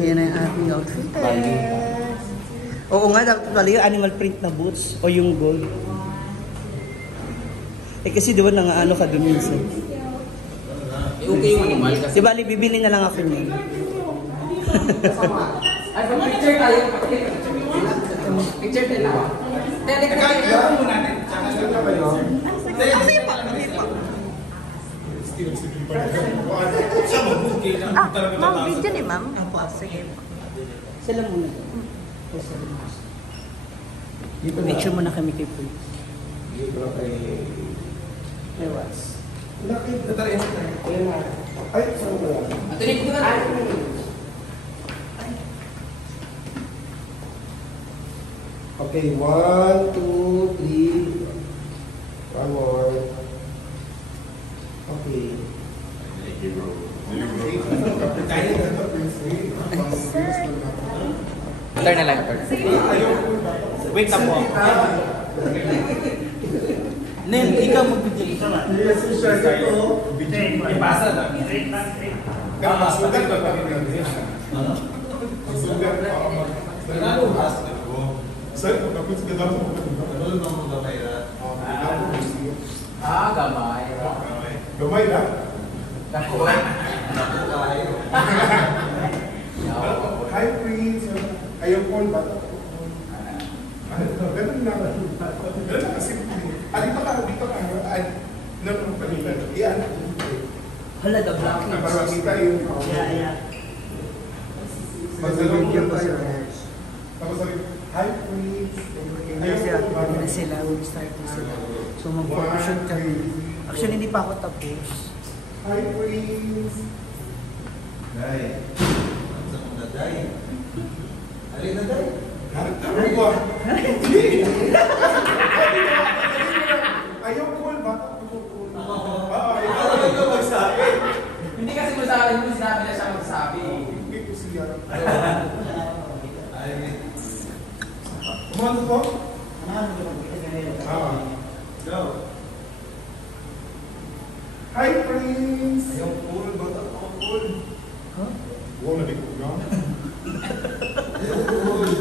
Ayan na yung ating outfit. Oo nga, dapat pala yung animal print na boots o yung gold. Eh kasi diba ano ka dun minsan. Okay yung animal kasi. Diba, bibili na lang ako niya. Ay, picture tayo. Picture nila. Kaya mo natin. Ma'am, video ni ma'am. Sige. Sila muna. Picture muna kami kay Poy. Ewas. Ay, saan ba yan? Okay, 1, 2, 3. One more. Okay. Turn na lang. Wait na po. Nen, ikaw magbigay. Yes, sir. Ito. Ipasa na. Sugat ba pa rin? Sugat pa ako. Sir, kapit ka daw mo. Gamay. Gamay na? Hi, Prince. Ayaw ko ba? Ganun na. Ganun na kasi. Dito ka. No, kanina. Iyan. Hala, the black Para makita yung... Yeah. Mag-video pa sila. Tapos sabi, hi, Prince. Ayaw sila. We'll start na sila. So, mag-photoshoot kami. Actually, hindi pa ako tapos. Hi, Prince. Day. Saan mo na, Day? Alin na, Day? Ano ba? Hindi! Ayaw cool ba? Ikaw magsabi. Hindi kasi sinabi na siya magsabi. Hindi ko siya. Ay, Kumano ko? go. Hi, Prince! Ayaw cool, bata ako cool. Wow, nabig ko na.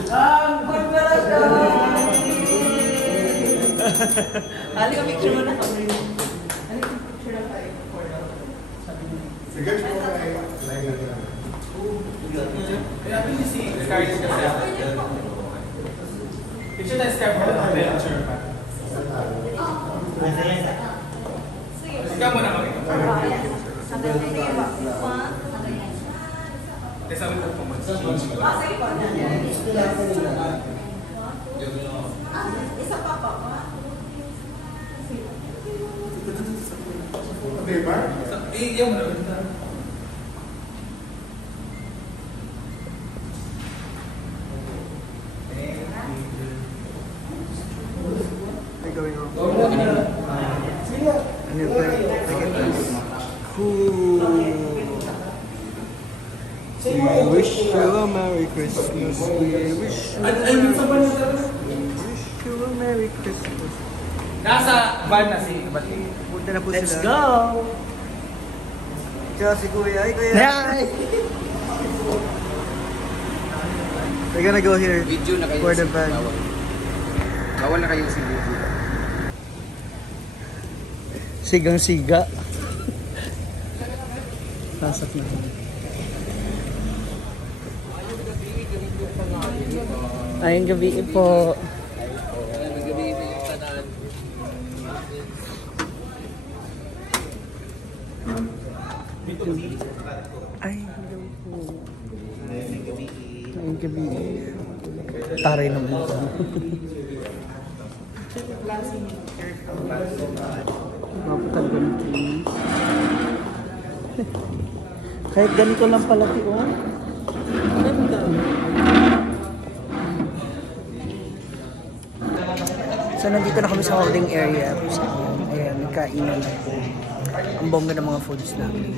Ang good na lang daw! Halika, picture mo na kami. Sige, siya ko kayo. Kaya pili si Scarlett kasi. Picture na Scarlett na picture pa. Sige mo na kami. Kasi sabi ko po mag-change. Isa pa pa. Okay ba? Yung mo na. We wish you a Merry Christmas. We wish you a Merry Christmas. Nasa van na si Bati. Punta na po Let's sila. go! Tsaka si Kuya. Ay, Kuya. Hi! We're gonna go here Video na kayo. for the band. Bawal na kayo si video. Sigang-siga. Pasok na. Ayong gabi po. Ay, hello po. Ayong gabi. Taray naman ito. Maputal ko ng clean. Kahit ganito lang pala ito. Ganda. So, nandito na kami sa holding area. Ayan, nagkainan na po. Ang bongga ng mga foods namin.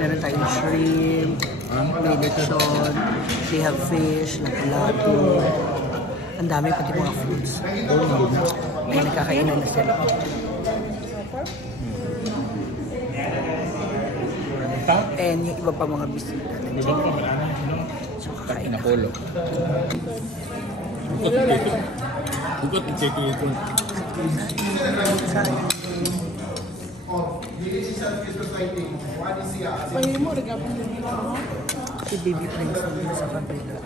Meron tayong shrimp, may lechon, they have fish, nagalato. Ang dami pati mga foods. Ay, nagkakainan na sila. and yung iba pa mga bisita. So, kakain na. Napolo. Bukot ang cake ito. Si Baby Prince na sa kabila.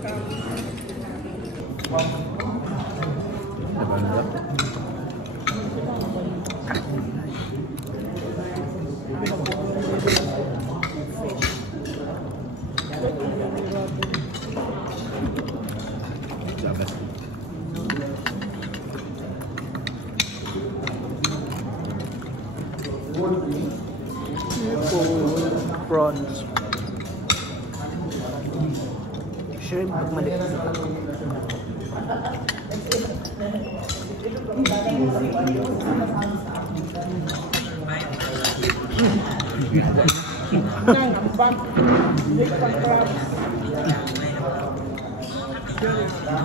Prawns. Shrimp pag maliit.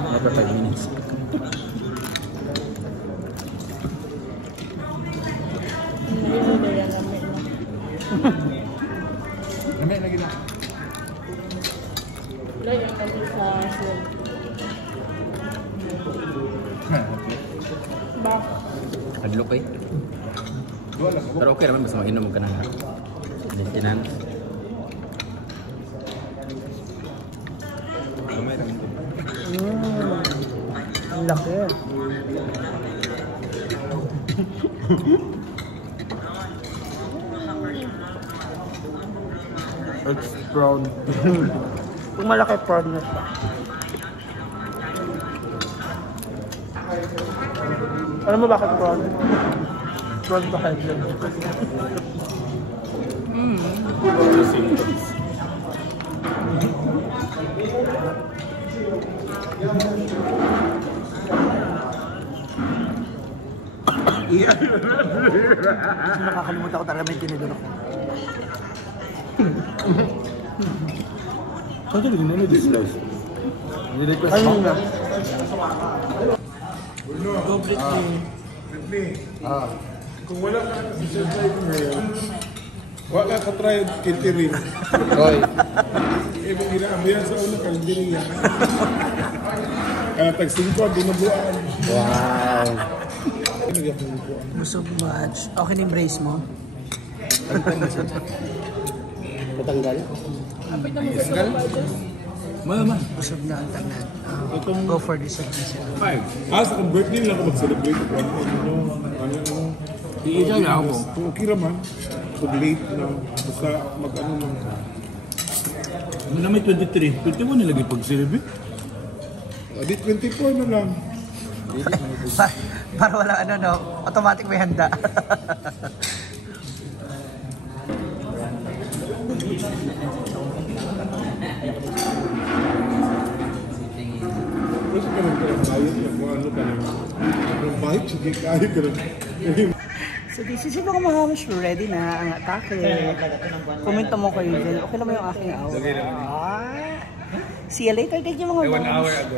After 5 minutes. Lamig lagi na. Lagyan kami sa shrimp. Nag-look eh. Pero okay naman, basta mag-inom ka na nga. Maintenance. Ang laki. It's brown. Kung malaki prawn na siya. Alam mo bakit prawn? Prawn ba kayo dyan? Nakakalimutan ko talaga may tinidor ako. Saan ka naging nila-discuss? Nirequest Ano mo? na? Britney, kung wala ka sa survive ngayon, wala ka try kintirin. Roy. Eh, kung ginaabayan sa ulo, kalindirin yan. Kaya tag-singkod, dinubuan. Wow. Busog much. Okay na yung brace mo? Patanggal? Malaman. Busog na ang tangan. Go for this one. 5. Sa kong birthday lang ako mag-celebrate. Ano. Iisa na ako. Kung okay naman, kung late na, basta mag-ano lang. Ano na may 23? 21 nilagay pag-celebrate? Di 24 na lang. Para wala ano no, automatic may handa. Kasi ka lang bayad na kung ano ka lang. Ang bayad, sige kaya ka lang. So this is yung mga mamash, ready na ang atake. Komento mo kayo dyan. Okay naman yung aking hour. See you later. Thank you mga mamash. 1 hour ago.